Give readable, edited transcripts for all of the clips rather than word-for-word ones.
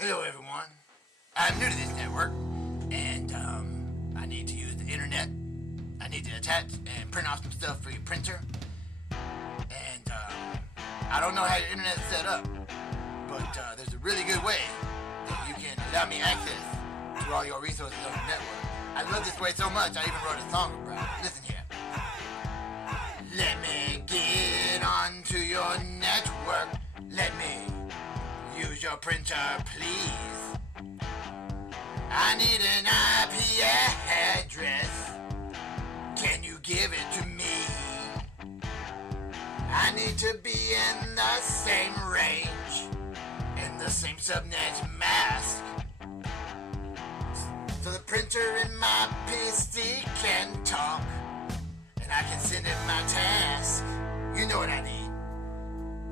Hello everyone. I'm new to this network, and I need to use the internet. I need to attach and print off some stuff for your printer. And I don't know how your internet's set up, but there's a really good way that you can allow me access to all your resources on the network. I love this way so much, I even wrote a song about it. Listen here. Let me get onto your network. Let me use your printer, please. I need an IP address. Can you give it to me? I need to be in the same range, in the same subnet mask, so the printer in my PC can talk, and I can send it my task. You know what I need.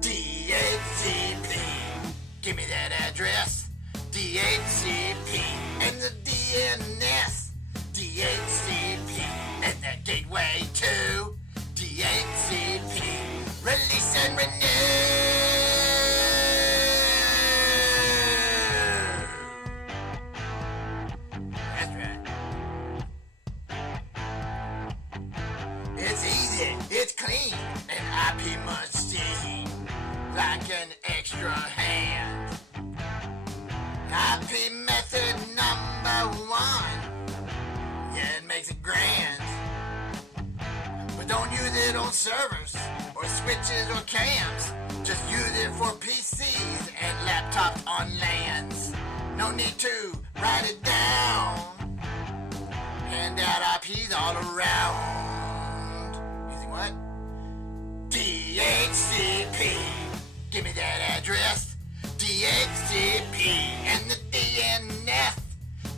Dhcp. Give me that address. Dhcp and the DNS. Dhcp and that gateway to Dhcp. Release and renew. That's right. It's easy. It's clean. And IP must see like an extra hand. IP method number 1. Yeah, it makes it grand. But don't use it on servers or switches or cams. Just use it for PCs and laptops on LANs. No need to write it down. Hand out IPs all around. Using what? Dhcp. Give me that address. Dhcp and the DNS.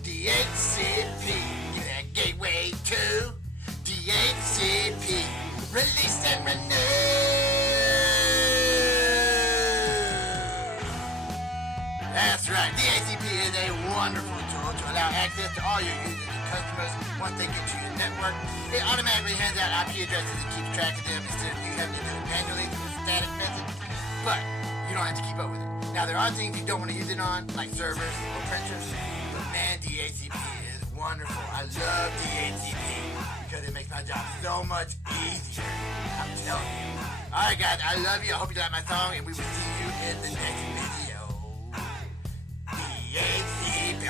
Dhcp. Give me that gateway to Dhcp. Release and renew. That's right. Dhcp is a wonderful tool to allow access to all your users and customers once they get to your network. It automatically hands out IP addresses and keeps track of them instead of you having to do it manually through a static method. But you don't have to keep up with it. Now there are things you don't want to use it on, like servers or printers. But man, Dhcp is wonderful. I love Dhcp because it makes my job so much easier. I'm telling you. Alright guys, I love you. I hope you like my song, and we will see you in the next video. Dhcp.